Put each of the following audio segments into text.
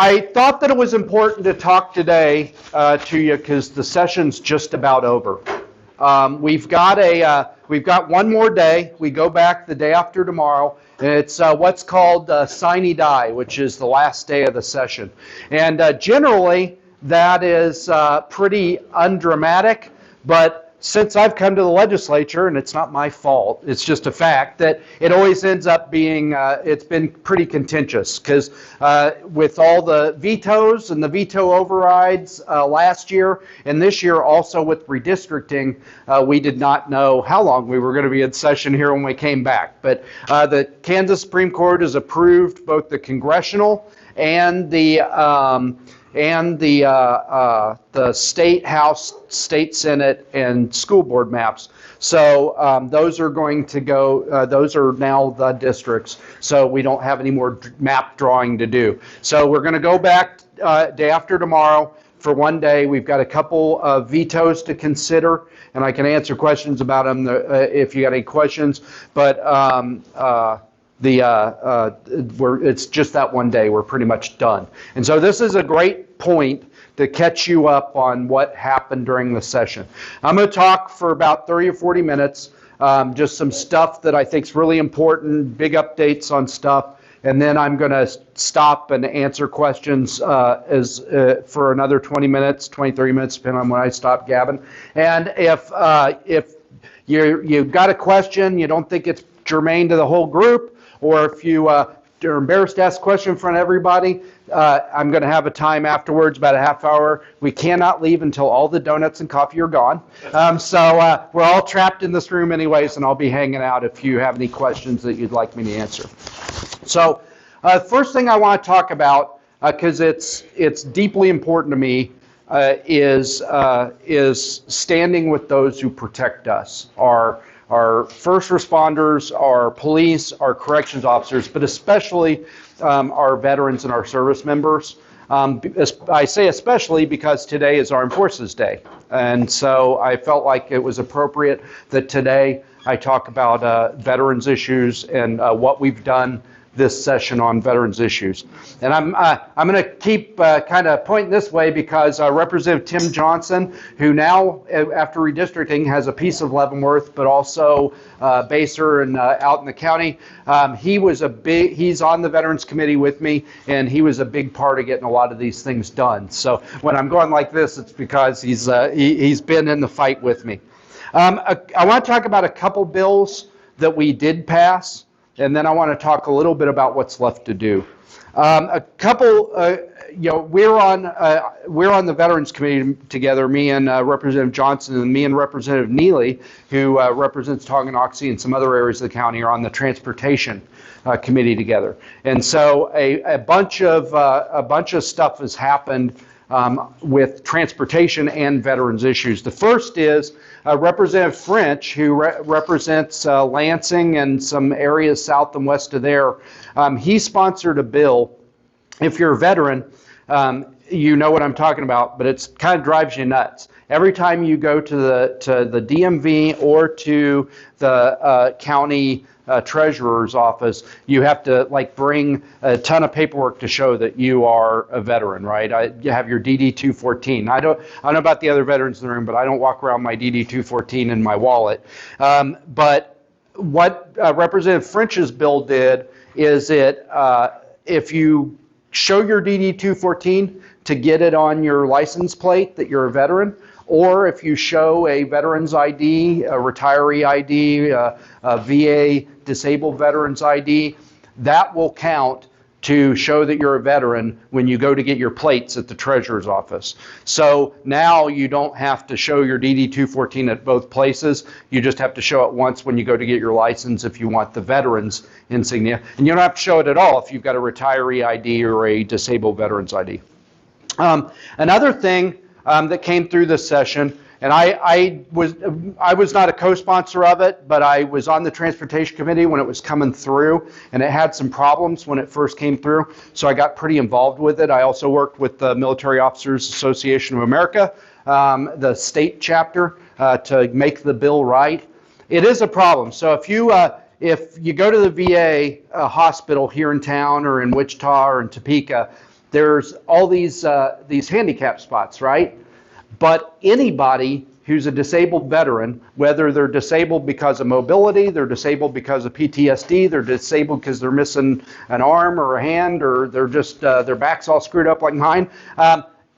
I thought that it was important to talk today to you because the session's just about over. We've got one more day. We go back the day after tomorrow, and it's what's called sine die, which is the last day of the session. And generally, that is pretty undramatic, but since I've come to the legislature, and it's not my fault, it's just a fact, that it always ends up being, it's been pretty contentious, because with all the vetoes and the veto overrides last year, and this year also with redistricting, we did not know how long we were going to be in session here when we came back. But the Kansas Supreme Court has approved both the congressional and the state house, state senate, and school board maps. So those are going to go, those are now the districts, so we don't have any more map drawing to do. So we're going to go back day after tomorrow for one day. We've got a couple of vetoes to consider, and I can answer questions about them if you got any questions, but it's just that one day. We're pretty much done. And so this is a great point to catch you up on what happened during the session. I'm going to talk for about 30 or 40 minutes, just some stuff that I think is really important, big updates on stuff, and then I'm going to stop and answer questions for another 20 minutes, 20, 30 minutes, depending on when I stop gabbing. And if you've got a question, you don't think it's germane to the whole group, or if you are embarrassed to ask a question in front of everybody, I'm going to have a time afterwards, about a half hour. We cannot leave until all the donuts and coffee are gone. So we're all trapped in this room anyways, and I'll be hanging out if you have any questions that you'd like me to answer. So first thing I want to talk about, because it's deeply important to me, is standing with those who protect us. Our first responders, our police, our corrections officers, but especially our veterans and our service members. I say especially because today is Armed Forces Day. And so I felt like it was appropriate that today I talk about veterans issues and what we've done this session on veterans issues. And I'm going to keep kind of pointing this way because Representative Tim Johnson, who now, after redistricting, has a piece of Leavenworth, but also Baser and out in the county, he's on the Veterans Committee with me, and he was a big part of getting a lot of these things done. So when I'm going like this, it's because he's been in the fight with me. I want to talk about a couple bills that we did pass, and then I want to talk a little bit about what's left to do. A couple, we're on the Veterans Committee together, me and Representative Johnson, and me and Representative Neely, who represents Tonganoxie and some other areas of the county, are on the Transportation Committee together. And so a bunch of stuff has happened with transportation and veterans issues. The first is Representative French, who represents Lansing and some areas south and west of there. He sponsored a bill. If you're a veteran, you know what I'm talking about, but it kind of drives you nuts. Every time you go to the DMV or to the county treasurer's office, you have to bring a ton of paperwork to show that you are a veteran, right? You have your DD-214. I don't know about the other veterans in the room, but I don't walk around my DD-214 in my wallet. But what Representative French's bill did is if you show your DD-214 to get it on your license plate that you're a veteran, or if you show a veteran's ID, a retiree ID, a VA disabled veteran's ID, that will count to show that you're a veteran when you go to get your plates at the treasurer's office. So now you don't have to show your DD-214 at both places. You just have to show it once when you go to get your license if you want the veteran's insignia. And you don't have to show it at all if you've got a retiree ID or a disabled veteran's ID. Another thing that came through this session, and I was not a co-sponsor of it, but I was on the Transportation Committee when it was coming through, and it had some problems when it first came through, so I got pretty involved with it. I also worked with the Military Officers Association of America, the state chapter, to make the bill right. It is a problem. So if you go to the VA hospital here in town or in Wichita or in Topeka, there's all these handicap spots, right? But anybody who's a disabled veteran, whether they're disabled because of mobility, they're disabled because of PTSD, they're disabled because they're missing an arm or a hand, or they're just their back's all screwed up like mine.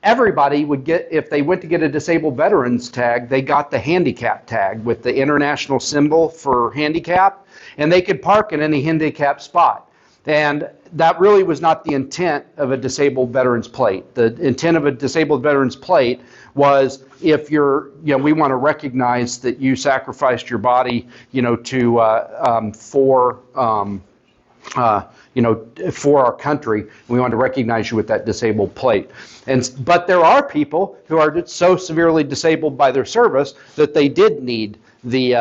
Everybody would get, if they went to get a disabled veterans tag, they got the handicap tag with the international symbol for handicap, and they could park in any handicap spot. And that really was not the intent of a disabled veterans plate. The intent of a disabled veterans plate was, if you're, we want to recognize that you sacrificed your body, for our country. We want to recognize you with that disabled plate. But there are people who are so severely disabled by their service that they did need the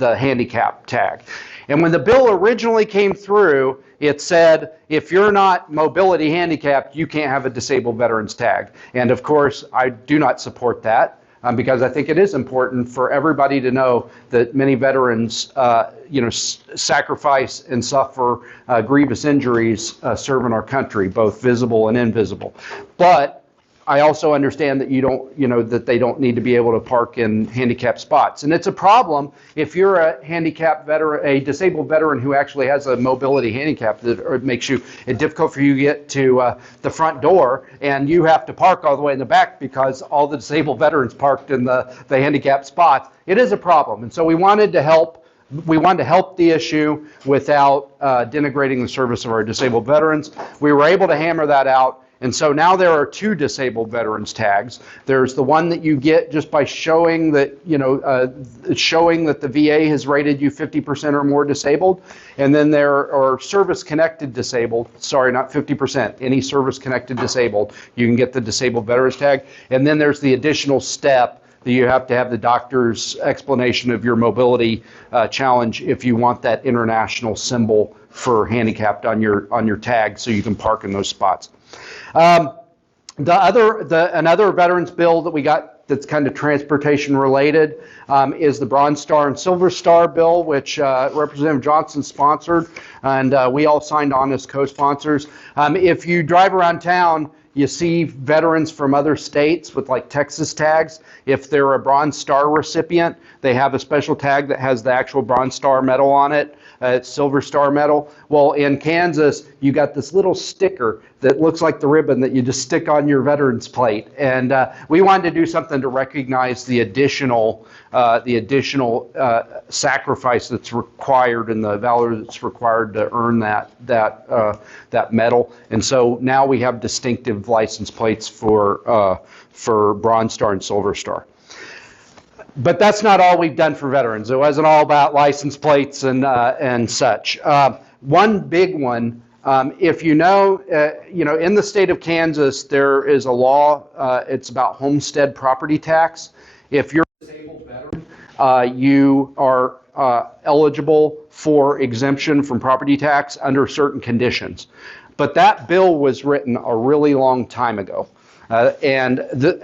handicap tag. And when the bill originally came through, it said, if you're not mobility handicapped, you can't have a disabled veterans tag. And of course, I do not support that. Because I think it is important for everybody to know that many veterans, sacrifice and suffer grievous injuries serving our country, both visible and invisible. But I also understand that that they don't need to be able to park in handicapped spots. And it's a problem if you're a handicapped veteran, a disabled veteran who actually has a mobility handicap that makes it difficult for you to get to the front door, and you have to park all the way in the back because all the disabled veterans parked in the handicapped spots. It is a problem. And so we wanted to help the issue without denigrating the service of our disabled veterans. We were able to hammer that out. And so now there are two disabled veterans tags. There's the one that you get just by showing that, showing that the VA has rated you 50% or more disabled. And then there are service-connected disabled, sorry, not 50%, any service-connected disabled, you can get the disabled veterans tag. And then there's the additional step that you have to have the doctor's explanation of your mobility challenge if you want that international symbol for handicapped on your tag so you can park in those spots. Another veterans bill that we got that's kind of transportation related is the Bronze Star and Silver Star bill, which Representative Johnson sponsored, and we all signed on as co-sponsors. If you drive around town, you see veterans from other states with like Texas tags. If they're a Bronze Star recipient, they have a special tag that has the actual Bronze Star medal on it. Silver Star medal. Well, in Kansas, you got this little sticker that looks like the ribbon that you just stick on your veterans plate. And we wanted to do something to recognize the additional sacrifice that's required and the valor that's required to earn that medal. And so now we have distinctive license plates for Bronze Star and Silver Star. But that's not all we've done for veterans. It wasn't all about license plates and such. One big one, if in the state of Kansas, there is a law. It's about homestead property tax. If you're a disabled veteran, you are eligible for exemption from property tax under certain conditions. But that bill was written a really long time ago. And the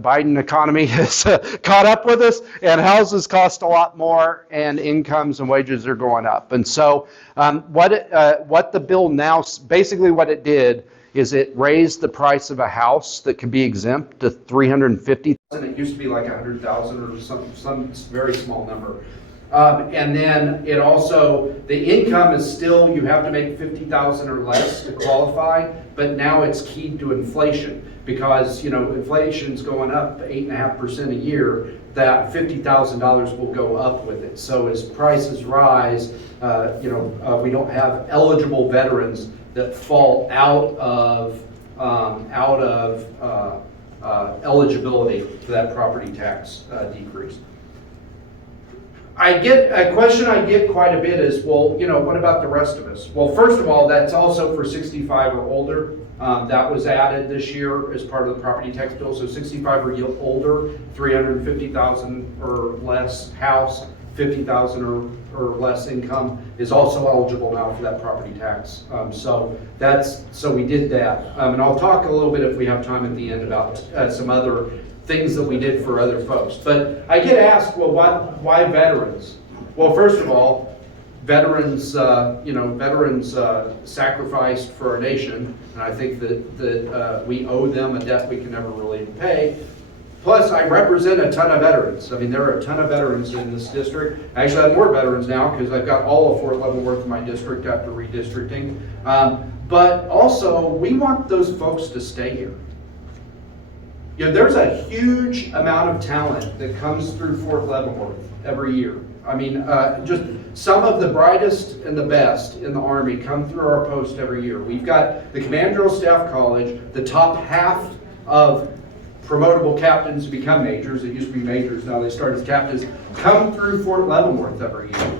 Biden economy has caught up with us, and houses cost a lot more, and incomes and wages are going up. And so what the bill now, basically what it did is it raised the price of a house that could be exempt to $350,000. It used to be like $100,000 or some very small number. And then it also, the income is still, you have to make $50,000 or less to qualify, but now it's keyed to inflation because, inflation's going up 8.5% a year, that $50,000 will go up with it. So as prices rise, we don't have eligible veterans that fall out of eligibility for that property tax decrease. A question I get quite a bit is, well, what about the rest of us? Well, first of all, that's also for 65 or older. That was added this year as part of the property tax bill. So 65 or older, $350,000 or less house, $50,000 or less income is also eligible now for that property tax. So we did that. And I'll talk a little bit if we have time at the end about some other things that we did for other folks. But I get asked, well, why veterans? Well, first of all, veterans, veterans sacrificed for our nation, and I think that we owe them a debt we can never really pay. Plus, I represent a ton of veterans. I mean, there are a ton of veterans in this district. I actually have more veterans now because I've got all of Fort Leavenworth in my district after redistricting. But also, we want those folks to stay here. You know, there's a huge amount of talent that comes through Fort Leavenworth every year. I mean, just some of the brightest and the best in the Army come through our post every year. We've got the Command General Staff College, the top half of promotable captains become majors. It used to be majors, now they start as captains, come through Fort Leavenworth every year.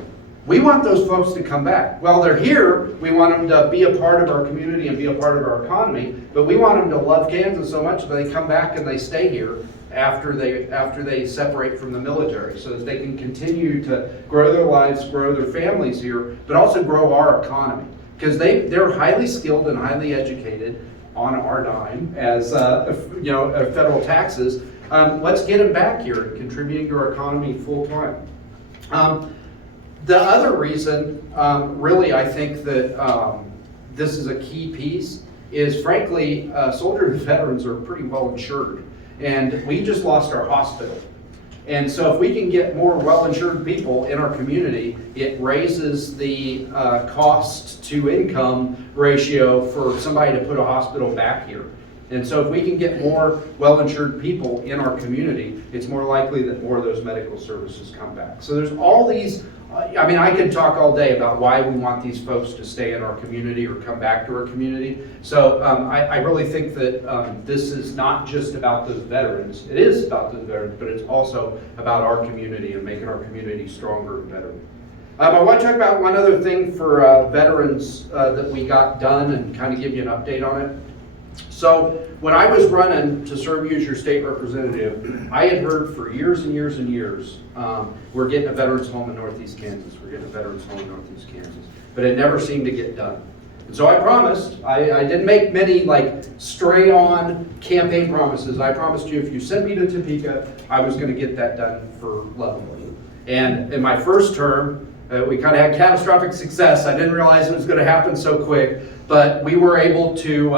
We want those folks to come back. While they're here, we want them to be a part of our community and be a part of our economy, but we want them to love Kansas so much that they come back and they stay here after they separate from the military, so that they can continue to grow their lives, grow their families here, but also grow our economy. Because they're highly skilled and highly educated on our dime as federal taxes. Let's get them back here and contributing to our economy full time. The other reason, really, I think that this is a key piece is, frankly, soldiers and veterans are pretty well insured. And we just lost our hospital. And so if we can get more well-insured people in our community, it raises the cost to income ratio for somebody to put a hospital back here. And so if we can get more well-insured people in our community, it's more likely that more of those medical services come back. So there's all these, I mean, I could talk all day about why we want these folks to stay in our community or come back to our community. So I really think that this is not just about those veterans. It is about those veterans, but it's also about our community and making our community stronger and better. I want to talk about one other thing for veterans that we got done and kind of give you an update on it. So when I was running to serve you as your state representative, I had heard for years and years and years, we're getting a veterans home in Northeast Kansas. We're getting a veterans home in Northeast Kansas. But it never seemed to get done. And so I promised, I didn't make many like stray-on campaign promises. I promised you if you sent me to Topeka, I was going to get that done for Leavenworth. And in my first term, we kind of had catastrophic success. I didn't realize it was going to happen so quick. But we were able to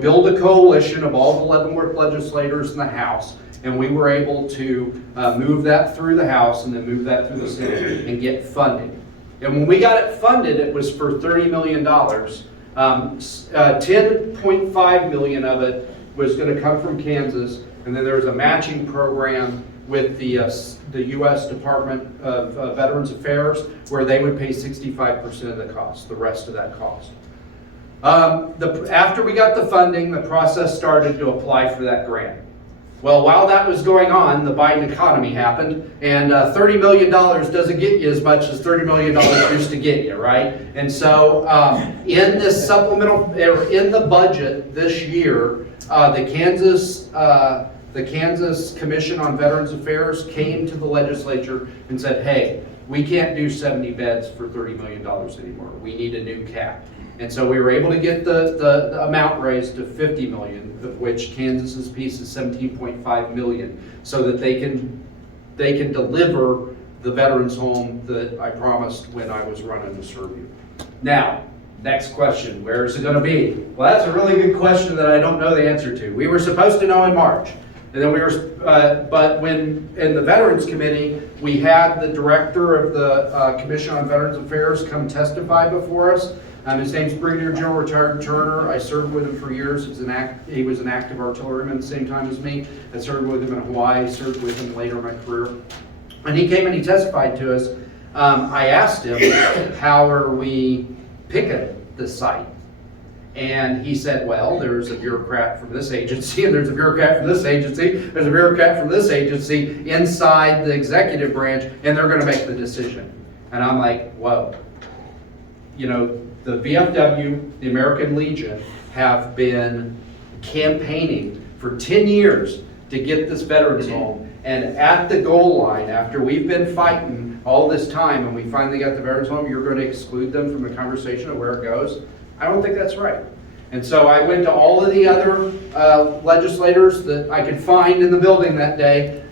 build a coalition of all the Leavenworth legislators in the House, and we were able to move that through the House and then move that through the Senate and get funding. And when we got it funded, it was for $30 million. $10.5 million of it was going to come from Kansas, and then there was a matching program with the U.S. Department of Veterans Affairs, where they would pay 65% of the cost, the rest of that cost. After we got the funding, the process started to apply for that grant. Well, while that was going on, the Biden economy happened, and $30 million doesn't get you as much as $30 million used to get you, right? And so in this supplemental, or in the budget this year, the Kansas Commission on Veterans Affairs came to the legislature and said, hey, we can't do 70 beds for $30 million anymore. We need a new cap. And so we were able to get the amount raised to $50 million, of which Kansas's piece is $17.5 million, so that they can deliver the veterans home that I promised when I was running to serve you. Now, next question, where is it going to be? Well, that's a really good question that I don't know the answer to. We were supposed to know in March. And then but when in the Veterans Committee, we had the director of the Commission on Veterans Affairs come testify before us. His name's Brigadier General Retired Turner. I served with him for years. He was an active artilleryman at the same time as me. I served with him in Hawaii, served with him later in my career. And he came and he testified to us. I asked him, how are we picking the site? And he said, well, there's a bureaucrat from this agency, and there's a bureaucrat from this agency, there's a bureaucrat from this agency inside the executive branch, and they're going to make the decision. And I'm like, whoa. You know, the VFW, the American Legion, have been campaigning for 10 years to get this veterans home. And at the goal line, after we've been fighting all this time and we finally got the veterans home, you're going to exclude them from the conversation of where it goes? I don't think that's right. And so I went to all of the other legislators that I could find in the building that day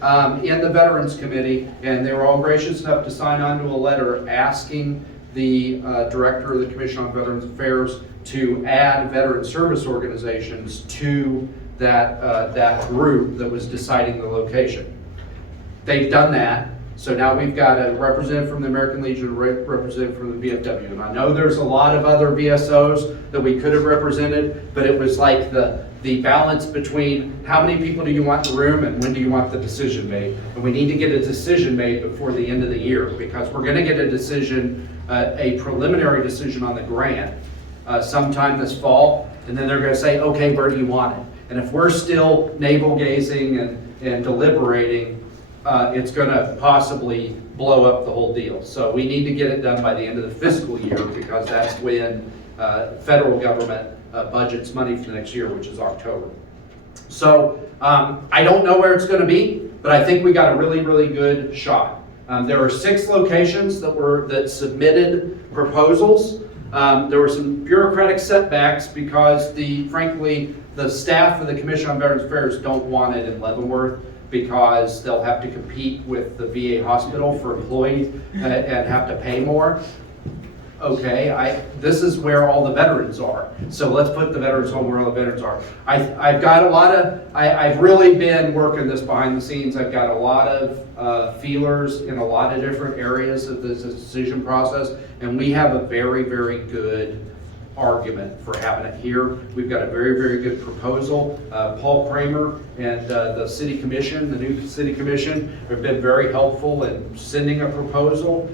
in the Veterans Committee, and they were all gracious enough to sign on to a letter asking the director of the Commission on Veterans Affairs to add veteran service organizations to that group that was deciding the location. They've done that, so now we've got a representative from the American Legion, a representative from the VFW. And I know there's a lot of other VSOs that we could have represented, but it was like the balance between how many people do you want in the room and when do you want the decision made. And we need to get a decision made before the end of the year, because we're gonna get a decision, a preliminary decision on the grant sometime this fall, and then they're gonna say, okay, where do you want it? And if we're still navel gazing and deliberating, it's going to possibly blow up the whole deal. So we need to get it done by the end of the fiscal year, because that's when federal government budgets money for the next year, which is October. So I don't know where it's going to be, but I think we got a really, really good shot. There are 6 locations that submitted proposals. There were some bureaucratic setbacks because frankly, the staff of the Commission on Veterans Affairs don't want it in Leavenworth, because they'll have to compete with the VA hospital for employees and have to pay more. Okay, this is where all the veterans are. So let's put the veterans home where all the veterans are. I've got a lot of, I've really been working this behind the scenes. I've got a lot of feelers in a lot of different areas of this decision process, and we have a very, very good argument for having it here. We've got a very, very good proposal. Paul Kramer and the City Commission, the new City Commission, have been very helpful in sending a proposal.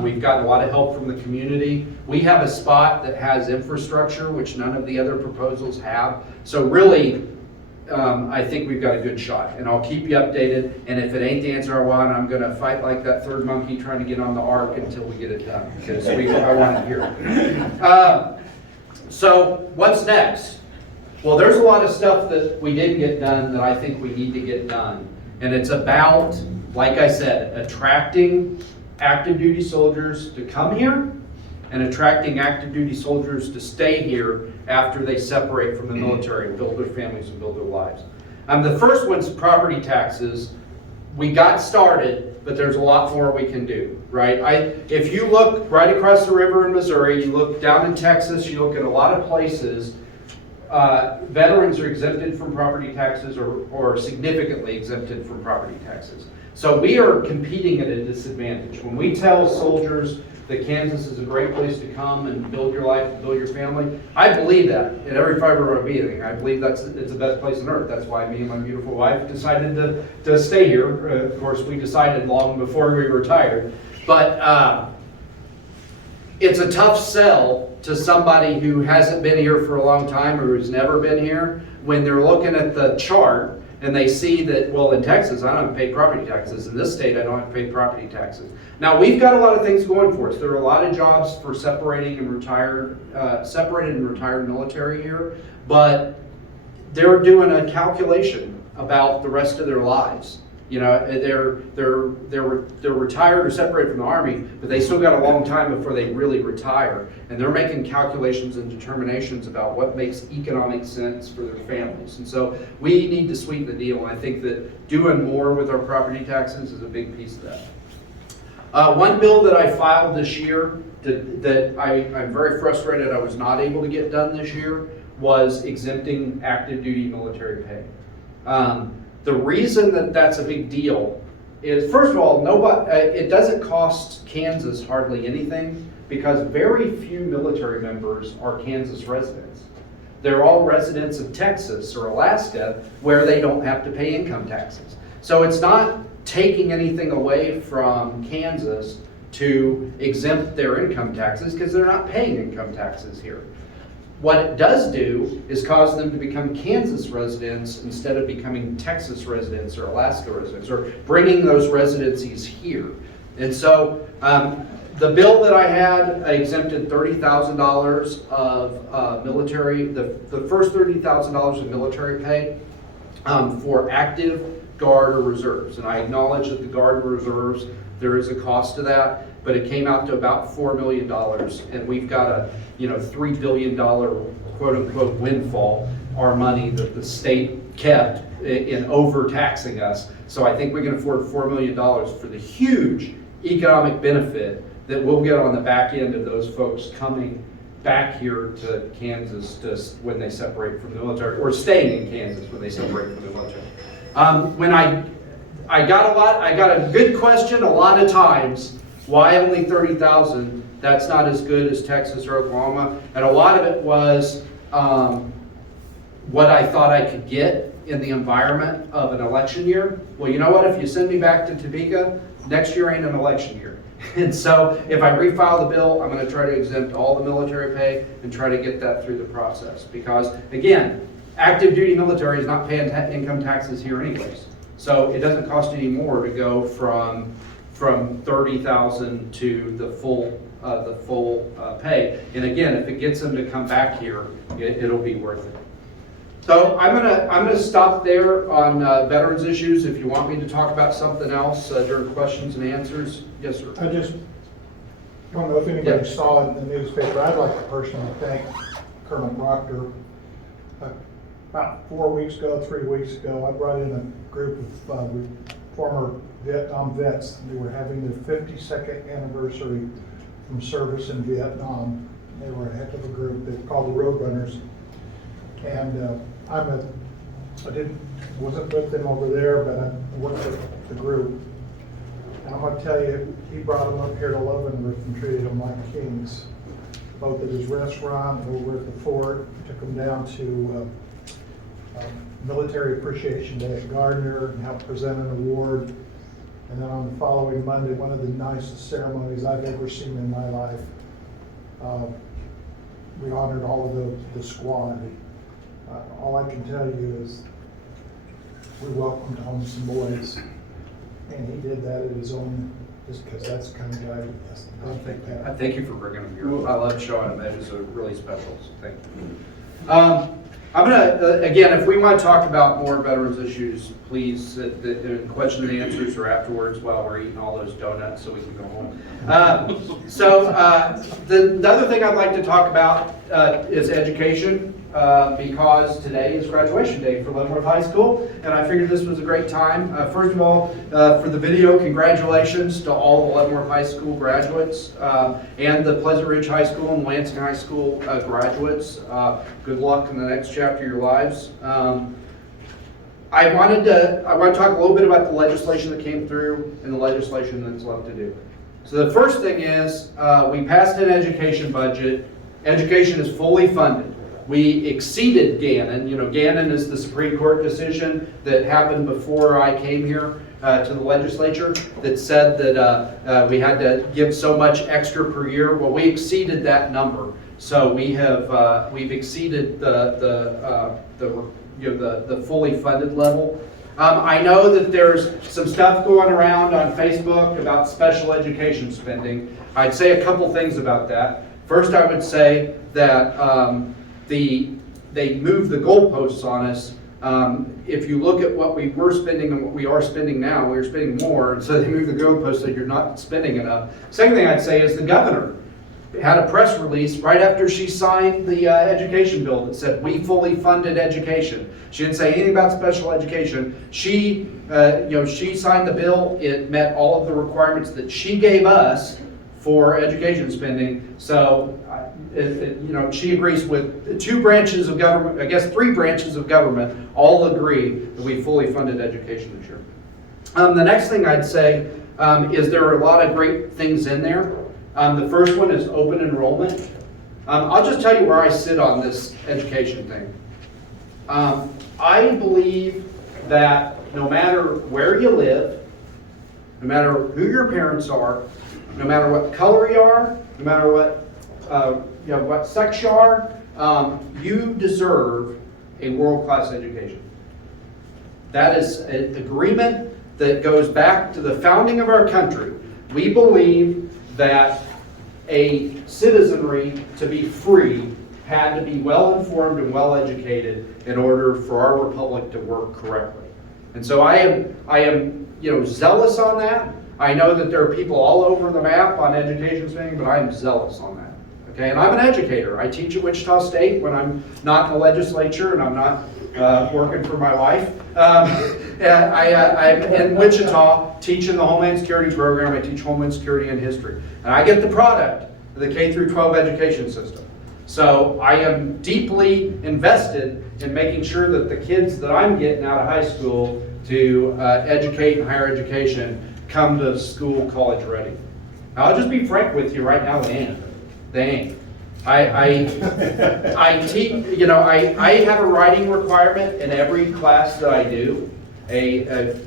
We've gotten a lot of help from the community. We have a spot that has infrastructure, which none of the other proposals have. So really, I think we've got a good shot, and I'll keep you updated. And if it ain't the answer I want, I'm going to fight like that third monkey trying to get on the ark until we get it done, because I want to hear it. So what's next? Well, there's a lot of stuff that we didn't get done that I think we need to get done. And it's about, like I said, attracting active duty soldiers to come here and attracting active duty soldiers to stay here after they separate from the military and build their families and build their lives. The first one's property taxes. We got started, but there's a lot more we can do, right? If you look right across the river in Missouri, you look down in Texas, you look at a lot of places, veterans are exempted from property taxes or significantly exempted from property taxes. So we are competing at a disadvantage. When we tell soldiers that Kansas is a great place to come and build your life, and build your family, I believe that in every fiber of my being. I believe it's the best place on earth. That's why me and my beautiful wife decided to stay here. Of course, we decided long before we retired. But it's a tough sell to somebody who hasn't been here for a long time or who's never been here, when they're looking at the chart and they see that, well, in Texas, I don't have to pay property taxes. In this state, I don't have to pay property taxes. Now, we've got a lot of things going for us. There are a lot of jobs for separated and retired military here, but they're doing a calculation about the rest of their lives. You know, they're retired or separated from the Army, but they still got a long time before they really retire. And they're making calculations and determinations about what makes economic sense for their families. And so we need to sweeten the deal. And I think that doing more with our property taxes is a big piece of that. One bill that I filed this year that I'm very frustrated I was not able to get done this year was exempting active duty military pay. The reason that that's a big deal is, first of all, it doesn't cost Kansas hardly anything, because very few military members are Kansas residents. They're all residents of Texas or Alaska, where they don't have to pay income taxes. So it's not taking anything away from Kansas to exempt their income taxes, because they're not paying income taxes here. What it does do is cause them to become Kansas residents instead of becoming Texas residents or Alaska residents, or bringing those residencies here. And so the bill that I had exempted $30,000 of military, the first $30,000 of military pay for active Guard or reserves. And I acknowledge that the Guard and reserves, there is a cost to that, but it came out to about $4 million, and we've got a $3 billion quote-unquote windfall, our money that the state kept in overtaxing us. So I think we can afford $4 million for the huge economic benefit that we'll get on the back end of those folks coming back here to Kansas when they separate from the military, or staying in Kansas when they separate from the military. When I got a good question a lot of times, why only 30,000? That's not as good as Texas or Oklahoma. And a lot of it was what I thought I could get in the environment of an election year. Well, you know what? If you send me back to Topeka, next year ain't an election year. And so if I refile the bill, I'm going to try to exempt all the military pay and try to get that through the process. Because, again, active duty military is not paying income taxes here anyways. So it doesn't cost any more to go from 30,000 to the full pay. And again, if it gets them to come back here, it'll be worth it. So I'm gonna stop there on veterans issues. If you want me to talk about something else during questions and answers, yes, sir. I just don't know if anybody saw it in the newspaper. I'd like to personally thank Colonel Proctor. About 3 weeks ago, I brought in a group of former Vietnam vets. They were having their 52nd anniversary from service in Vietnam. They were a heck of a group. They're called the Roadrunners. And wasn't with them over there, but I worked with the group. And I'm gonna tell you, he brought them up here to Leavenworth and treated them like kings. Both at his restaurant, over at the fort, took them down to Military Appreciation Day at Gardner and helped present an award. And then on the following Monday, one of the nicest ceremonies I've ever seen in my life. We honored all of the squad. All I can tell you is we welcomed home some boys, and he did that at his own, just because that's the kind of guy he is. I thank you for bringing them here. I love showing them. That is a really special. So thank you. I'm gonna again, if we want to talk about more veterans issues, please the question and answers are afterwards while we're eating all those donuts, so we can go home. The other thing I'd like to talk about is education. Because today is graduation day for Leavenworth High School, and I figured this was a great time. First of all, for the video, congratulations to all the Leavenworth High School graduates and the Pleasant Ridge High School and Lansing High School graduates. Good luck in the next chapter of your lives. I want to talk a little bit about the legislation that came through and the legislation that's left to do. So the first thing is we passed an education budget. Education is fully funded. We exceeded Gannon. You know, Gannon is the Supreme Court decision that happened before I came here to the legislature that said that we had to give so much extra per year. Well, we exceeded that number. So we've exceeded the fully funded level. I know that there's some stuff going around on Facebook about special education spending. I'd say a couple things about that. First, I would say that they moved the goalposts on us. If you look at what we were spending and what we are spending now, we're spending more, and so they moved the goalposts so you're not spending enough. Second thing I'd say is the governor had a press release right after she signed the education bill that said we fully funded education. She didn't say anything about special education. She signed the bill. It met all of the requirements that she gave us for education spending. So, she agrees with 2 branches of government, I guess 3 branches of government, all agree that we fully funded education this year. The next thing I'd say is there are a lot of great things in there. The first one is open enrollment. I'll just tell you where I sit on this education thing. I believe that no matter where you live, no matter who your parents are, no matter what color you are, no matter what sex you are, you deserve a world-class education. That is an agreement that goes back to the founding of our country. We believe that a citizenry, to be free, had to be well-informed and well-educated in order for our republic to work correctly. And so I am zealous on that. I know that there are people all over the map on education spending, but I am zealous on that. Okay, and I'm an educator. I teach at Wichita State when I'm not in the legislature and I'm not working for my wife. And I'm in Wichita teaching the Homeland Security program. I teach Homeland Security and history. And I get the product of the K through 12 education system. So I am deeply invested in making sure that the kids that I'm getting out of high school to educate in higher education come to school college ready. Now, I'll just be frank with you right now, they ain't. I teach, you know, I have a writing requirement in every class that I do.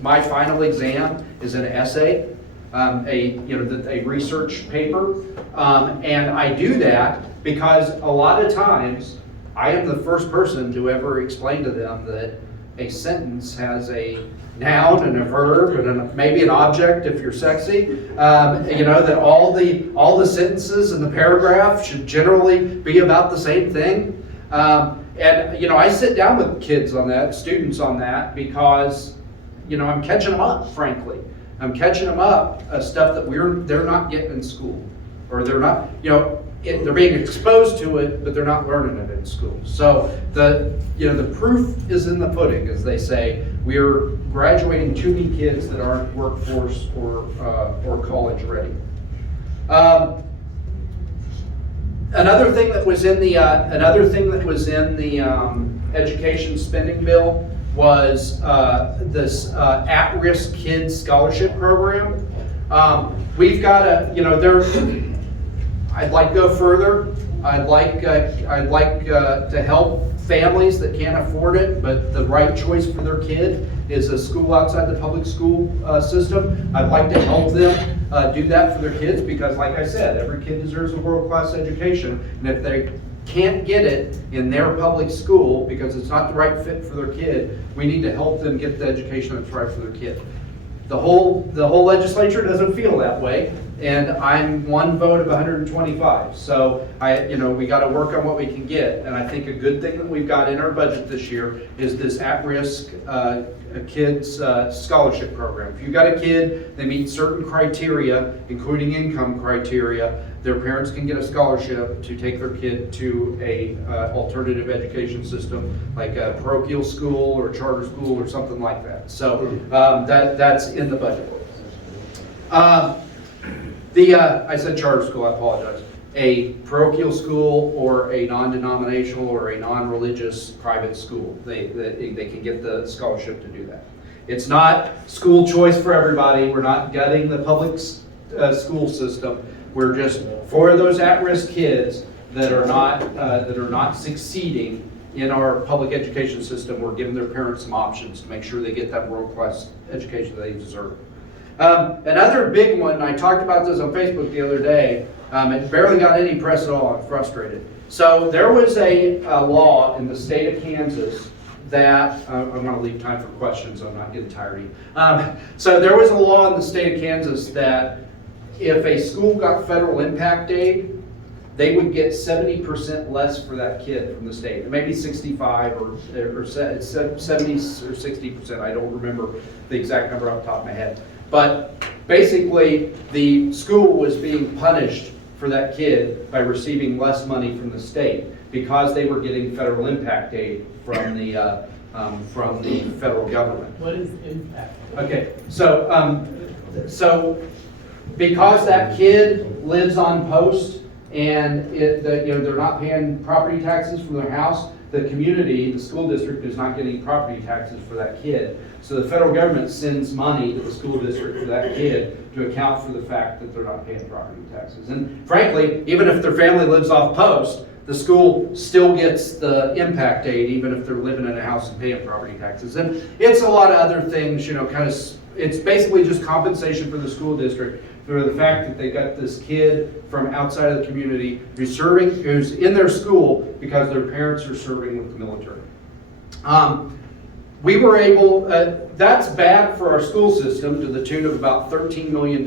My final exam is an essay, a research paper, and I do that because a lot of times I am the first person to ever explain to them that a sentence has a noun and a verb and maybe an object if you're sexy. That all the sentences in the paragraph should generally be about the same thing. I sit down with kids on that, students on that, because I'm catching them up, frankly. I'm catching them up stuff that they're not getting in school, or they're not, they're being exposed to it, but they're not learning it in school. So the proof is in the pudding, as they say. We're graduating too many kids that aren't workforce or college ready. Another thing that was in the education spending bill was this at-risk kids scholarship program. We've got I'd like to go further. I'd like to help families that can't afford it, but the right choice for their kid is a school outside the public school system. I'd like to help them do that for their kids because, like I said, every kid deserves a world-class education, and if they can't get it in their public school because it's not the right fit for their kid, we need to help them get the education that's right for their kid. The whole legislature doesn't feel that way, and I'm one vote of 125. So we got to work on what we can get, and I think a good thing that we've got in our budget this year is this at-risk kids scholarship program. If you've got a kid that meets certain criteria, including income criteria, their parents can get a scholarship to take their kid to a alternative education system, like a parochial school or a charter school or something like that. So that's in the budget. I said charter school, I apologize. A parochial school or a non-denominational or a non-religious private school. They can get the scholarship to do that. It's not school choice for everybody. We're not gutting the public school system. We're just for those at-risk kids that are not succeeding in our public education system. We're giving their parents some options to make sure they get that world-class education that they deserve. Another big one, I talked about this on Facebook the other day. It barely got any press at all. I'm frustrated. So there was a law in the state of Kansas that I'm going to leave time for questions. So I'm not getting tired of you. So there was a law in the state of Kansas that if a school got federal impact aid, they would get 70% less for that kid from the state. Maybe 65 or 70 or 60%. I don't remember the exact number off the top of my head. But basically, the school was being punished for that kid by receiving less money from the state because they were getting federal impact aid from the federal government. What is impact? Okay, so because that kid lives on post and they're not paying property taxes from their house, the community, the school district, is not getting property taxes for that kid. So the federal government sends money to the school district for that kid to account for the fact that they're not paying property taxes. And frankly, even if their family lives off post, the school still gets the impact aid, even if they're living in a house and paying property taxes. And it's a lot of other things, it's basically just compensation for the school district for the fact that they got this kid from outside of the community who's in their school because their parents are serving with the military. We were able, that's bad for our school system to the tune of about $13 million.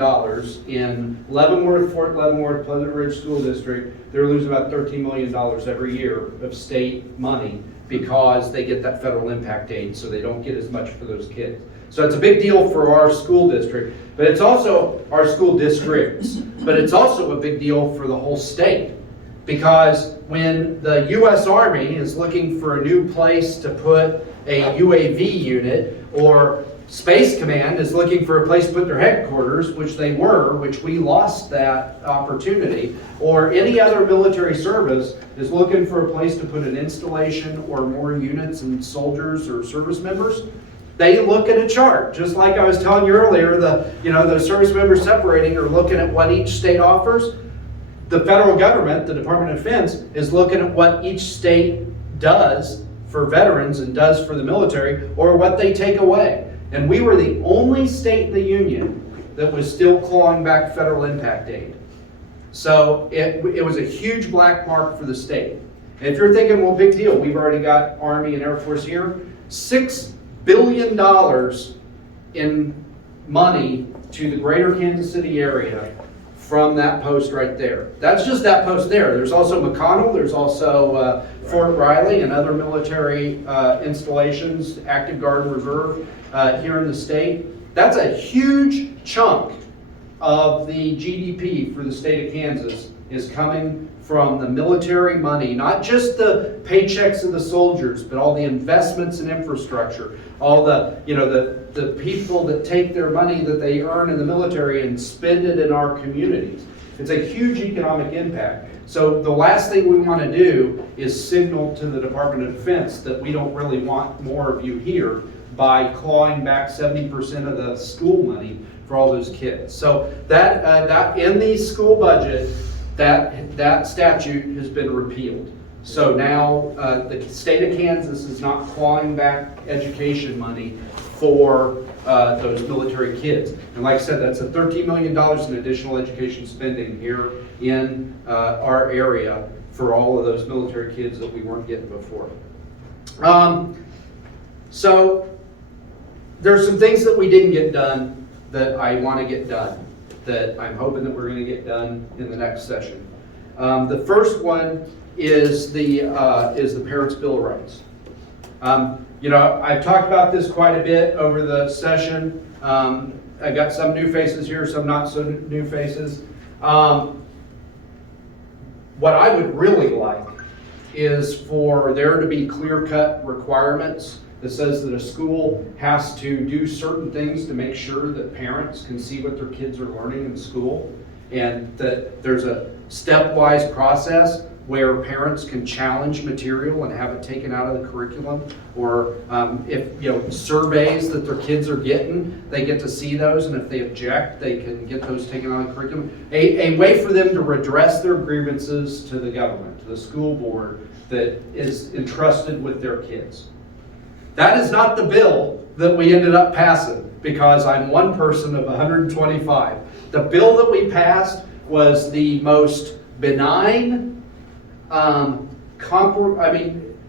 In Leavenworth, Fort Leavenworth, Pleasant Ridge School District, they're losing about $13 million every year of state money because they get that federal impact aid, so they don't get as much for those kids. So it's a big deal for our school district, but it's also our school districts, but it's also a big deal for the whole state. Because when the U.S. Army is looking for a new place to put a UAV unit, or Space Command is looking for a place to put their headquarters, which they were, which we lost that opportunity, or any other military service is looking for a place to put an installation or more units and soldiers or service members, they look at a chart. Just like I was telling you earlier, the service members separating are looking at what each state offers. The federal government, the Department of Defense, is looking at what each state does for veterans and does for the military, or what they take away. And we were the only state in the union that was still clawing back federal impact aid. So it was a huge black mark for the state. And if you're thinking, well, big deal, we've already got Army and Air Force here, $6 billion in money to the greater Kansas City area from that post right there. That's just that post there. There's also McConnell, there's also Fort Riley and other military installations, Active Guard and Reserve here in the state. That's a huge chunk of the GDP for the state of Kansas is coming from the military money, not just the paychecks of the soldiers, but all the investments in infrastructure, all the people that take their money that they earn in the military and spend it in our communities. It's a huge economic impact. So the last thing we want to do is signal to the Department of Defense that we don't really want more of you here by clawing back 70% of the school money for all those kids. So that in the school budget, that statute has been repealed. So now the state of Kansas is not clawing back education money for those military kids. And like I said, that's a $13 million in additional education spending here in our area for all of those military kids that we weren't getting before. So there's some things that we didn't get done that I want to get done, that I'm hoping that we're going to get done in the next session. The first one is the Parents' Bill of Rights. I've talked about this quite a bit over the session. I got some new faces here, some not so new faces. What I would really like is for there to be clear-cut requirements that says that a school has to do certain things to make sure that parents can see what their kids are learning in school, and that there's a stepwise process where parents can challenge material and have it taken out of the curriculum, or if surveys that their kids are getting, they get to see those, and if they object, they can get those taken out of the curriculum. A way for them to redress their grievances to the government, to the school board that is entrusted with their kids. That is not the bill that we ended up passing, because I'm one person of 125. The bill that we passed was the most benign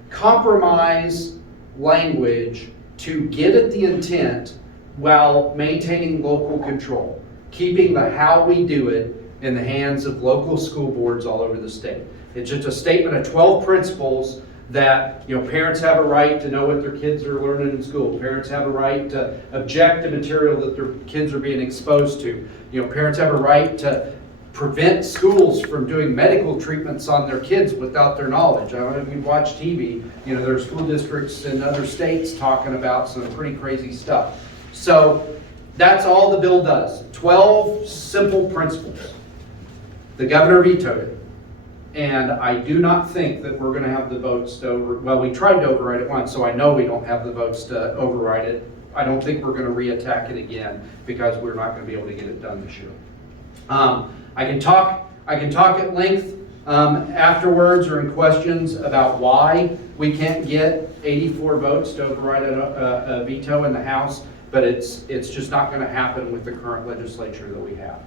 compromise language to get at the intent while maintaining local control, keeping the how we do it in the hands of local school boards all over the state. It's just a statement of 12 principles that parents have a right to know what their kids are learning in school. Parents have a right to object to material that their kids are being exposed to. Parents have a right to prevent schools from doing medical treatments on their kids without their knowledge. I don't know if you watch TV, there are school districts in other states talking about some pretty crazy stuff. So that's all the bill does. 12 simple principles. The governor vetoed it. And I do not think that we're going to have the votes to we tried to override it once, so I know we don't have the votes to override it. I don't think we're going to reattack it again, because we're not going to be able to get it done this year. I can talk at length afterwards or in questions about why we can't get 84 votes to override a veto in the House, but it's just not going to happen with the current legislature that we have.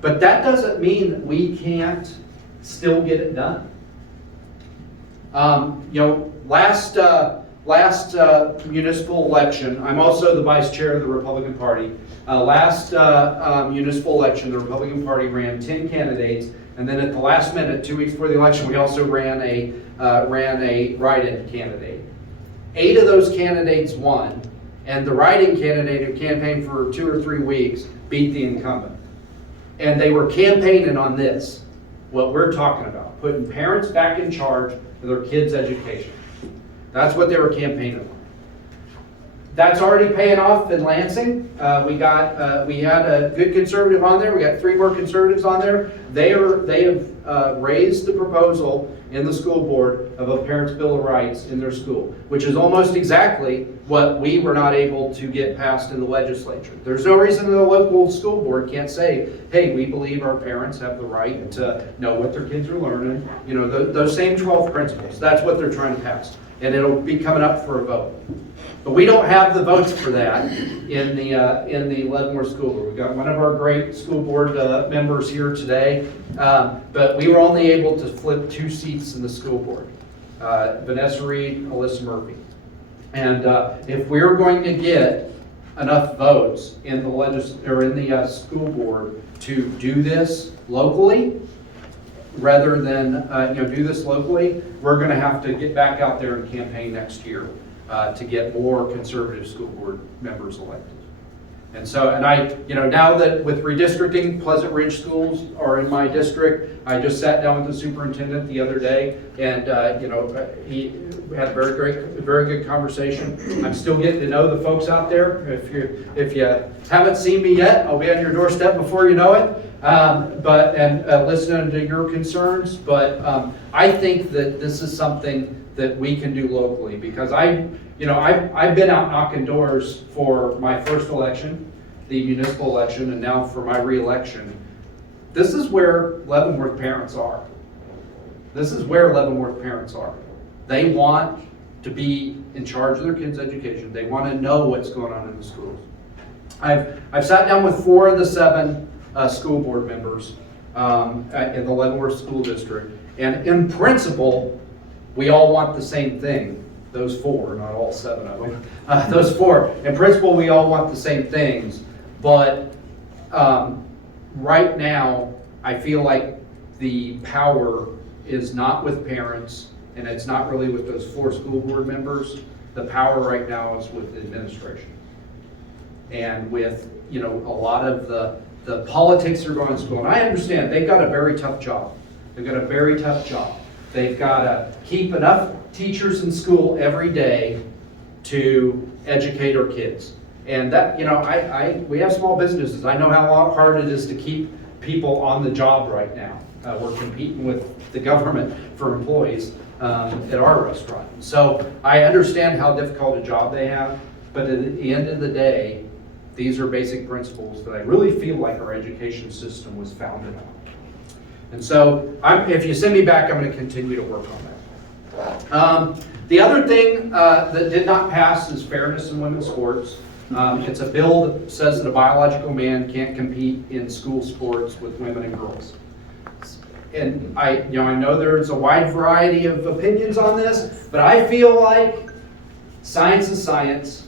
But that doesn't mean that we can't still get it done. Last municipal election, I'm also the vice chair of the Republican Party. Last municipal election, the Republican Party ran 10 candidates, and then at the last minute, 2 weeks before the election, we also ran a write-in candidate. 8 of those candidates won, and the write-in candidate who campaigned for 2 or 3 weeks beat the incumbent. And they were campaigning on this. what we're talking about, putting parents back in charge of their kids' education. That's what they were campaigning on. That's already paying off in Lansing. We had a good conservative on there. We got 3 more conservatives on there. They have raised the proposal in the school board of a Parents' Bill of Rights in their school, which is almost exactly what we were not able to get passed in the legislature. There's no reason the local school board can't say, hey, we believe our parents have the right to know what their kids are learning. You know, those same 12 principles. That's what they're trying to pass. And it'll be coming up for a vote. But we don't have the votes for that in the Leavenworth School Board. We've got one of our great school board members here today, but we were only able to flip 2 seats in the school board. Vanessa Reed, Alyssa Murphy. And if we're going to get enough votes in the school board to do this locally, rather than do this locally, we're going to have to get back out there and campaign next year to get more conservative school board members elected. And so, now that with redistricting, Pleasant Ridge schools are in my district. I just sat down with the superintendent the other day, and he had a very good conversation. I'm still getting to know the folks out there. If you haven't seen me yet, I'll be on your doorstep before you know it. Listening to your concerns, but I think that this is something that we can do locally, because I've been out knocking doors for my first election, the municipal election, and now for my re-election. This is where Leavenworth parents are. This is where Leavenworth parents are. They want to be in charge of their kids' education. They want to know what's going on in the schools. I've sat down with 4 of the 7 school board members in the Leavenworth School District, and in principle, we all want the same thing. Those 4, not all 7 of them. Those 4. In principle, we all want the same things, but right now, I feel like the power is not with parents, and it's not really with those 4 school board members. The power right now is with the administration. And with, a lot of the politics that are going on in school. And I understand they've got a very tough job. They've got a very tough job. They've got to keep enough teachers in school every day to educate our kids. And that, we have small businesses. I know how hard it is to keep people on the job right now. We're competing with the government for employees at our restaurant. So I understand how difficult a job they have, but at the end of the day, these are basic principles that I really feel like our education system was founded on. And so if you send me back, I'm going to continue to work on that. The other thing that did not pass is fairness in women's sports. It's a bill that says that a biological man can't compete in school sports with women and girls. And I know there's a wide variety of opinions on this, but I feel like science is science.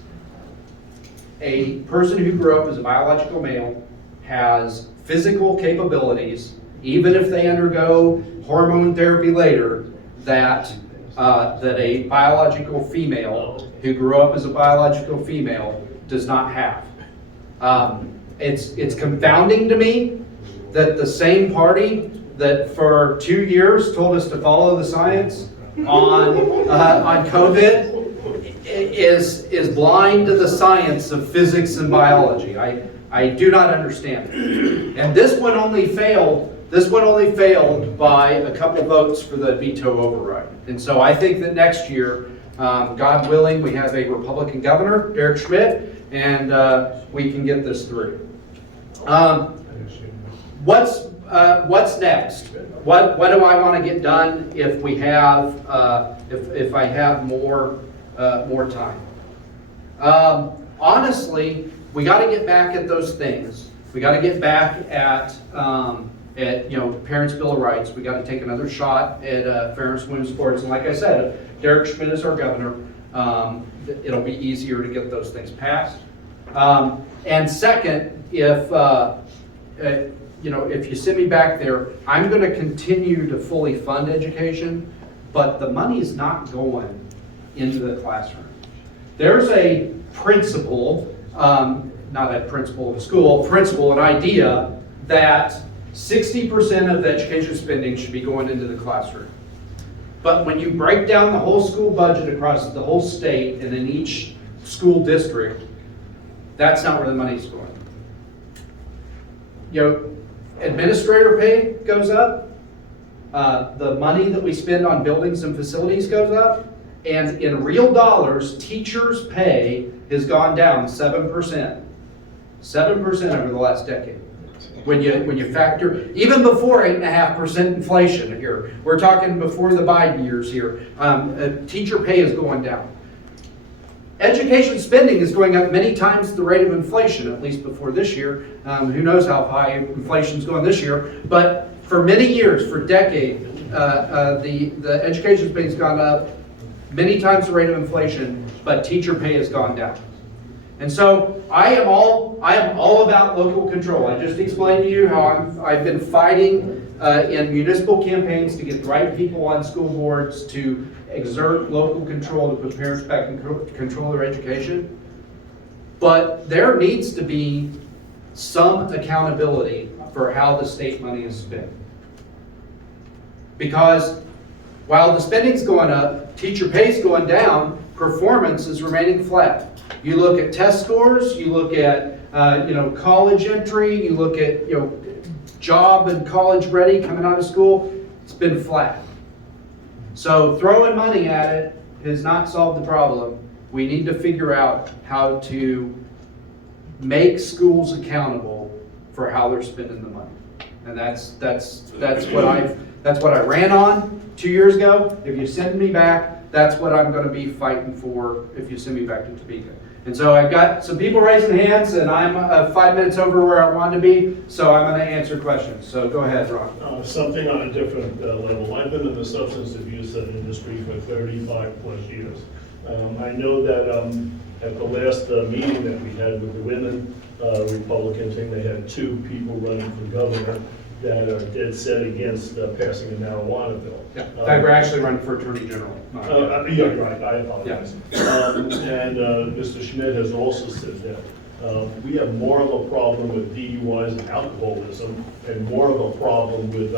A person who grew up as a biological male has physical capabilities, even if they undergo hormone therapy later, that a biological female who grew up as a biological female does not have. It's confounding to me that the same party that for 2 years told us to follow the science on COVID is blind to the science of physics and biology. I do not understand it. And this one only failed by a couple votes for the veto override. And so I think that next year, God willing, we have a Republican governor, Derek Schmidt, and we can get this through. What's next? What do I want to get done if we have if I have more time? Honestly, we got to get back at those things. We got to get back at Parents' Bill of Rights. We got to take another shot at fairness in women's sports. And like I said, if Derek Schmidt is our governor, it'll be easier to get those things passed. And second, if you send me back there, I'm going to continue to fully fund education, but the money is not going into the classroom. There's a principle, not a principle of a school, principle, an idea that 60% of the education spending should be going into the classroom. But when you break down the whole school budget across the whole state and in each school district, that's not where the money's going. You know, administrator pay goes up, the money that we spend on buildings and facilities goes up, and in real dollars, teachers' pay has gone down 7%. 7% over the last decade. When you factor, even before 8.5% inflation here, we're talking before the Biden years here, teacher pay is going down. Education spending is going up many times the rate of inflation, at least before this year. Who knows how high inflation's going this year, but for many years, for decades, the education spending's gone up many times the rate of inflation, but teacher pay has gone down. And so I am all about local control. I just explained to you how I've been fighting in municipal campaigns to get the right people on school boards to exert local control to put parents back in control of their education. But there needs to be some accountability for how the state money is spent. Because while the spending's going up, teacher pay's going down, performance is remaining flat. You look at test scores, you look at college entry, you look at job and college ready coming out of school, it's been flat. So throwing money at it has not solved the problem. We need to figure out how to make schools accountable for how they're spending the money. And that's what I ran on 2 years ago. If you send me back, that's what I'm going to be fighting for if you send me back to Topeka. And so I've got some people raising hands, and I'm 5 minutes over where I wanted to be, so I'm going to answer questions. So go ahead, Ron. Something on a different level. I've been in the substance abuse industry for 35 plus years. I know that at the last meeting that we had with the women Republican thing, they had 2 people running for governor that are dead set against passing a marijuana bill. Yeah. We're actually running for Attorney General. Yeah, right, I apologize. Yeah. And Mr. Schmidt has also said that we have more of a problem with DUIs and alcoholism and more of a problem with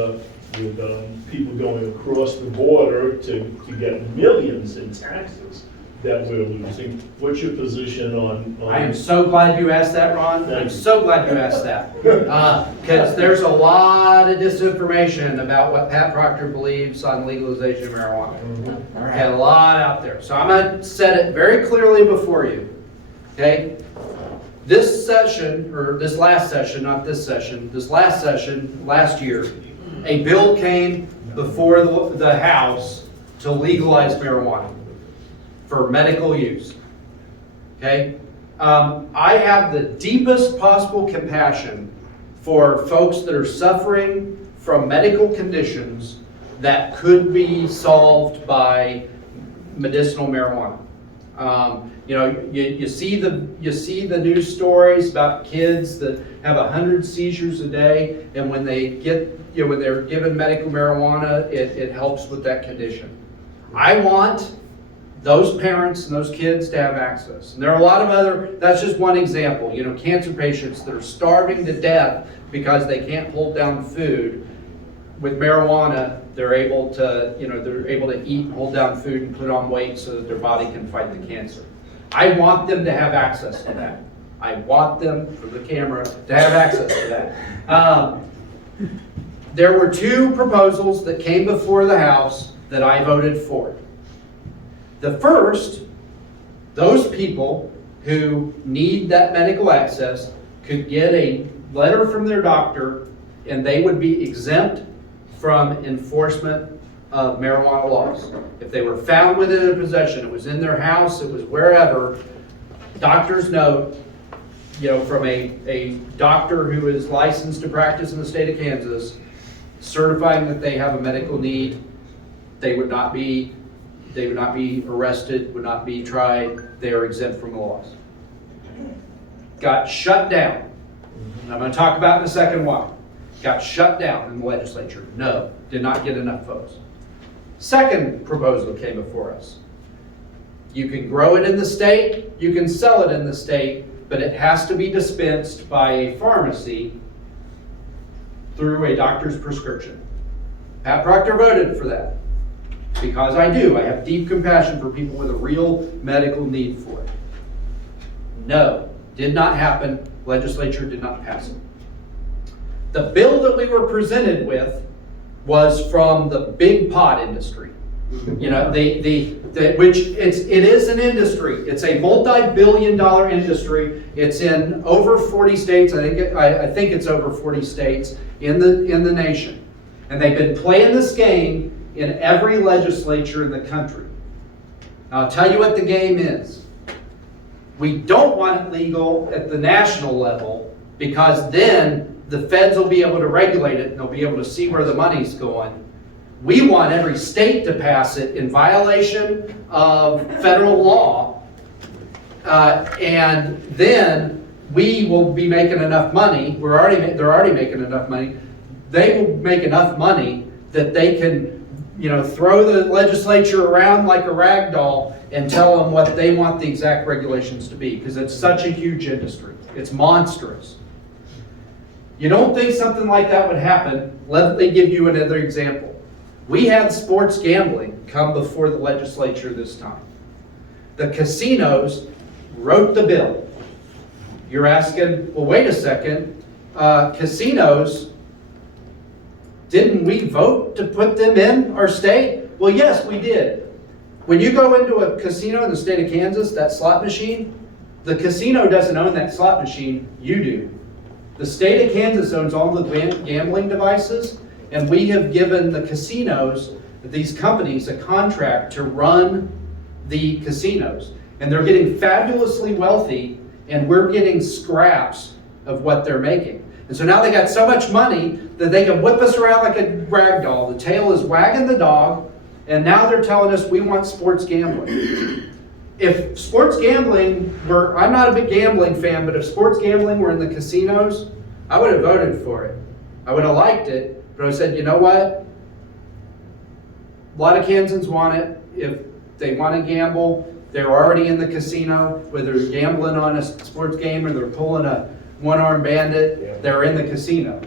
people going across the border to get millions in taxes that we're losing. What's your position on I am so glad you asked that, Ron. I'm so glad you asked that. Because there's a lot of disinformation about what Pat Proctor believes on legalization of marijuana. Mm-hmm. Okay, a lot out there. So I'm going to set it very clearly before you. Okay? This session, or this last session, not this session, this last session, last year, a bill came before the House to legalize marijuana for medical use. Okay? I have the deepest possible compassion for folks that are suffering from medical conditions that could be solved by medicinal marijuana. You see the news stories about kids that have 100 seizures a day, and when they when they're given medical marijuana, it helps with that condition. I want those parents and those kids to have access. And there are a lot of other, that's just one example, cancer patients that are starving to death because they can't hold down food. With marijuana, they're able to eat and hold down food and put on weight so that their body can fight the cancer. I want them to have access to that. I want them, for the camera, to have access to that. There were 2 proposals that came before the House that I voted for. The first, those people who need that medical access could get a letter from their doctor and they would be exempt from enforcement of marijuana laws. If they were found with it in possession, it was in their house, it was wherever, doctor's note, from a doctor who is licensed to practice in the state of Kansas, certifying that they have a medical need, they would not be arrested, would not be tried. They are exempt from the laws. Got shut down. And I'm going to talk about in a second why. Got shut down in the legislature. No, did not get enough votes. Second proposal came before us. You can grow it in the state, you can sell it in the state, but it has to be dispensed by a pharmacy through a doctor's prescription. Pat Proctor voted for that. Because I do. I have deep compassion for people with a real medical need for it. No, did not happen. Legislature did not pass it. The bill that we were presented with was from the big pot industry. You know, which it is an industry. It's a multi-billion-dollar industry. It's in over 40 states. I think it's over 40 states in the nation, and they've been playing this game in every legislature in the country. Now, I'll tell you what the game is. We don't want it legal at the national level because then the feds will be able to regulate it and they'll be able to see where the money's going. We want every state to pass it in violation of federal law, and then we will be making enough money. They're already making enough money. They will make enough money that they can, throw the legislature around like a rag doll and tell them what they want the exact regulations to be, because it's such a huge industry. It's monstrous. You don't think something like that would happen? Let me give you another example. We had sports gambling come before the legislature this time. The casinos wrote the bill. You're asking, well, wait a second, casinos, didn't we vote to put them in our state? Well, yes, we did. When you go into a casino in the state of Kansas, that slot machine, the casino doesn't own that slot machine, you do. The state of Kansas owns all the gambling devices, and we have given the casinos, these companies, a contract to run the casinos. And they're getting fabulously wealthy, and we're getting scraps of what they're making. And so now they got so much money that they can whip us around like a rag doll. The tail is wagging the dog, and now they're telling us we want sports gambling. If sports gambling were, I'm not a big gambling fan, but if sports gambling were in the casinos, I would have voted for it. I would have liked it. But I said, you know what? A lot of Kansans want it. If they want to gamble, they're already in the casino, whether they're gambling on a sports game or they're pulling a one-armed bandit, they're in the casino.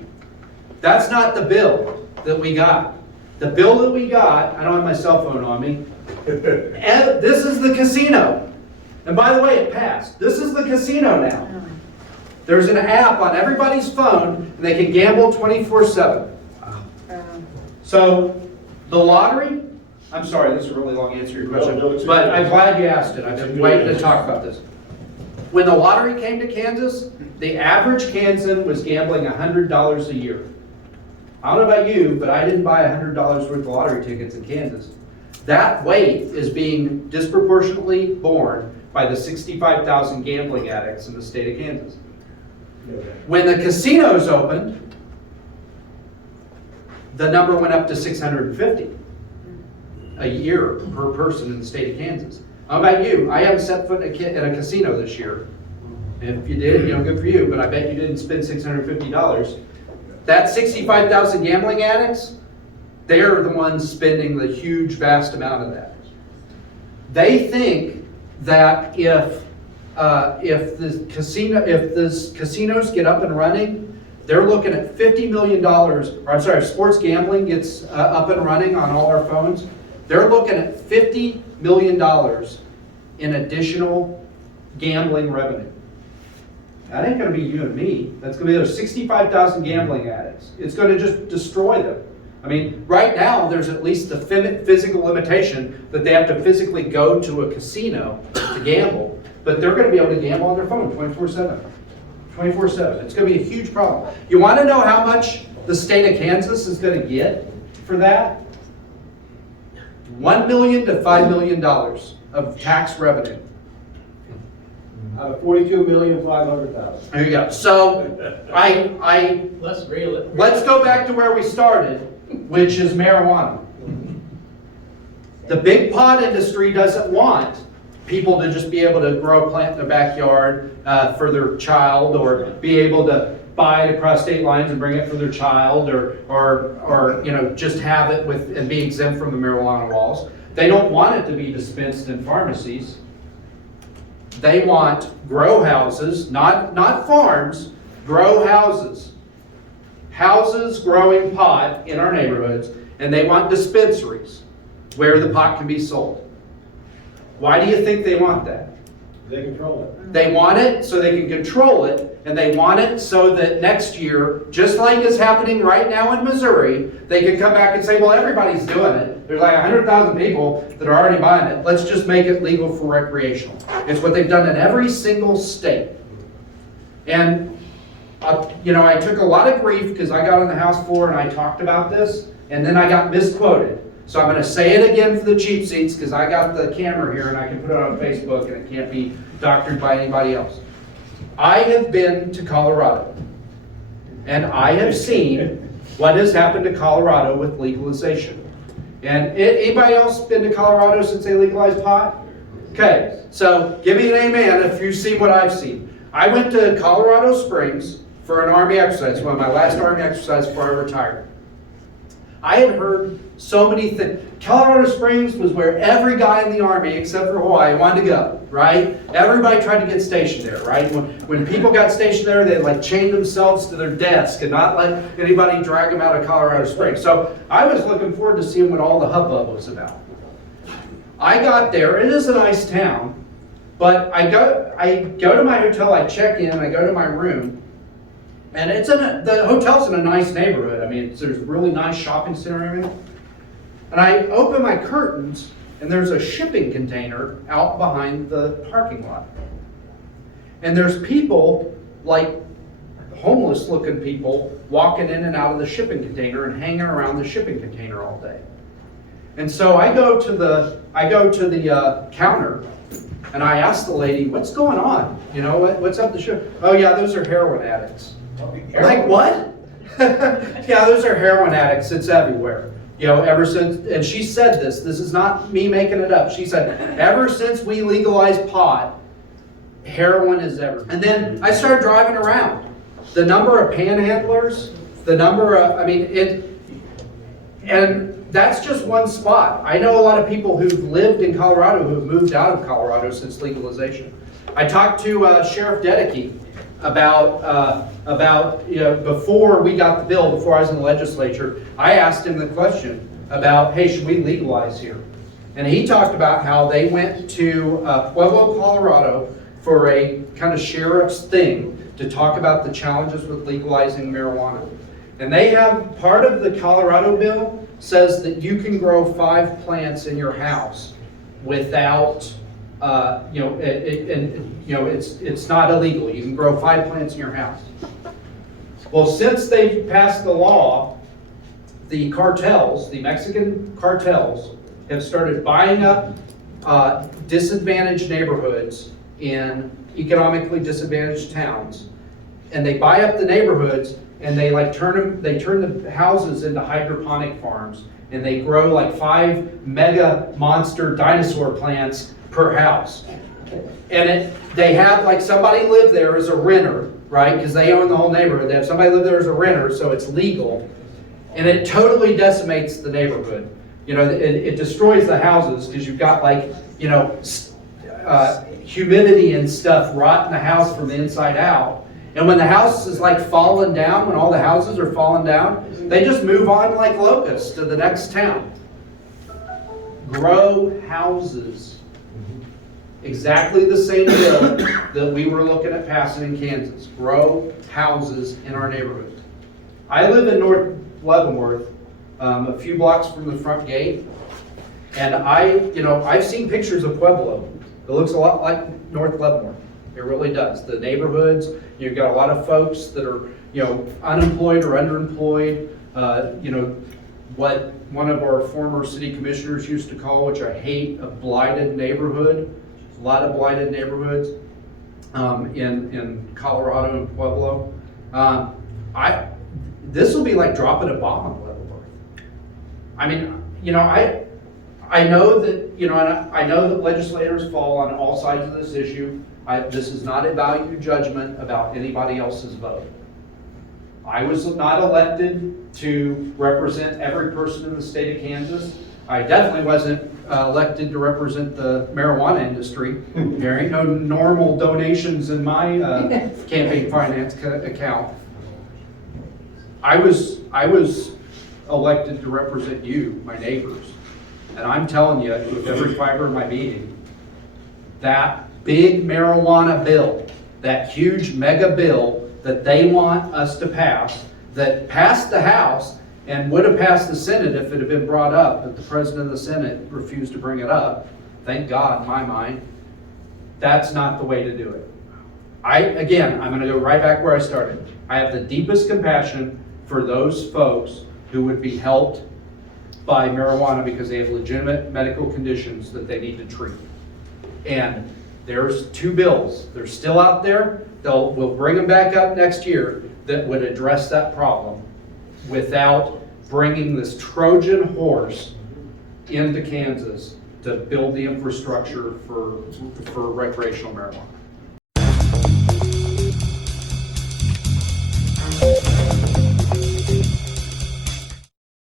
That's not the bill that we got. The bill that we got, I don't have my cell phone on me, and this is the casino. And by the way, it passed. This is the casino now. There's an app on everybody's phone, and they can gamble 24/7. So, the lottery, I'm sorry, this is a really long answer to your question, but I'm glad you asked it. I've been waiting to talk about this. When the lottery came to Kansas, the average Kansan was gambling $100 a year. I don't know about you, but I didn't buy $100 worth of lottery tickets in Kansas. That weight is being disproportionately borne by the 65,000 gambling addicts in the state of Kansas. When the casinos opened, the number went up to 650 a year per person in the state of Kansas. How about you? I haven't set foot in a casino this year. And if you did, good for you, but I bet you didn't spend $650. That 65,000 gambling addicts, they're the ones spending the huge, vast amount of that. They think that if the casinos get up and running, they're looking at $50 million, if sports gambling gets up and running on all our phones, they're looking at $50 million in additional gambling revenue. That ain't going to be you and me. That's going to be those 65,000 gambling addicts. It's going to just destroy them. I mean, right now, there's at least the physical limitation that they have to physically go to a casino to gamble, but they're going to be able to gamble on their phone 24/7. 24/7. It's going to be a huge problem. You want to know how much the state of Kansas is going to get for that? $1 million to $5 million of tax revenue. Out of $42,500,000. There you go. So, let's go back to where we started, which is marijuana. The big pot industry doesn't want people to just be able to grow a plant in their backyard for their child, or be able to buy it across state lines and bring it for their child, or just have it with and be exempt from the marijuana laws. They don't want it to be dispensed in pharmacies. They want grow houses, not farms, grow houses. houses growing pot in our neighborhoods, and they want dispensaries where the pot can be sold. Why do you think they want that? They control it. They want it so they can control it, and they want it so that next year, just like is happening right now in Missouri, they can come back and say, well, everybody's doing it. There's like 100,000 people that are already buying it. Let's just make it legal for recreational. It's what they've done in every single state. And, I took a lot of grief because I got on the House floor and I talked about this, and then I got misquoted. So I'm going to say it again for the cheap seats because I got the camera here and I can put it on Facebook and it can't be doctored by anybody else. I have been to Colorado and I have seen what has happened to Colorado with legalization. And anybody else been to Colorado since they legalized pot? Okay, so give me an amen if you've seen what I've seen. I went to Colorado Springs for an Army exercise, one of my last Army exercises before I retired. I had heard so many things. Colorado Springs was where every guy in the Army, except for Hawaii, wanted to go, right? Everybody tried to get stationed there, right? When people got stationed there, they'd like chain themselves to their desk and not let anybody drag them out of Colorado Springs. So I was looking forward to seeing what all the hubbub was about. I got there. It is a nice town, but I go to my hotel, I check in, I go to my room, and the hotel's in a nice neighborhood. I mean, there's really nice shopping center and everything. And I open my curtains, and there's a shipping container out behind the parking lot. And there's people, like homeless looking people, walking in and out of the shipping container and hanging around the shipping container all day. And so I go to the counter, and I ask the lady, what's going on? What's up the ship? Oh yeah, those are heroin addicts. Like what? Yeah, those are heroin addicts. It's everywhere. Ever since, and she said this is not me making it up. She said, ever since we legalized pot, heroin is everywhere. And then I started driving around. The number of panhandlers, and that's just one spot. I know a lot of people who've lived in Colorado who've moved out of Colorado since legalization. I talked to Sheriff Dedeke about before we got the bill, before I was in the legislature. I asked him the question about, hey, should we legalize here? And he talked about how they went to Pueblo, Colorado for a kind of sheriff's thing to talk about the challenges with legalizing marijuana. And they have, part of the Colorado bill says that you can grow 5 plants in your house without, it's not illegal. You can grow 5 plants in your house. Well, since they passed the law, the cartels, the Mexican cartels, have started buying up disadvantaged neighborhoods in economically disadvantaged towns, and they buy up the neighborhoods and they turn the houses into hydroponic farms, and they grow like 5 mega monster dinosaur plants per house. And they have like somebody live there as a renter, right? Because they own the whole neighborhood. They have somebody live there as a renter, so it's legal. And it totally decimates the neighborhood. It destroys the houses because you've got humidity and stuff rotting the house from the inside out. And when the house is like falling down, when all the houses are falling down, they just move on like locusts to the next town. Grow houses. Exactly the same bill that we were looking at passing in Kansas. Grow houses in our neighborhood. I live in North Leavenworth, a few blocks from the front gate, and I've seen pictures of Pueblo. It looks a lot like North Leavenworth. It really does. The neighborhoods, you've got a lot of folks that are, unemployed or underemployed. What one of our former city commissioners used to call, which I hate, a blighted neighborhood. A lot of blighted neighborhoods in Colorado and Pueblo. This will be like dropping a bomb on Leavenworth. I mean, I know that, I know that legislators fall on all sides of this issue. This is not a value judgment about anybody else's vote. I was not elected to represent every person in the state of Kansas. I definitely wasn't elected to represent the marijuana industry. There ain't no normal donations in my campaign finance account. I was elected to represent you, my neighbors, and I'm telling you, with every fiber of my being, that big marijuana bill, that huge mega bill that they want us to pass, that passed the House and would have passed the Senate if it had been brought up, but the President of the Senate refused to bring it up, thank God in my mind, that's not the way to do it. Again, I'm gonna go right back where I started. I have the deepest compassion for those folks who would be helped by marijuana because they have legitimate medical conditions that they need to treat. And there's two bills, they're still out there, we'll bring them back up next year that would address that problem without bringing this Trojan horse into Kansas to build the infrastructure for recreational marijuana.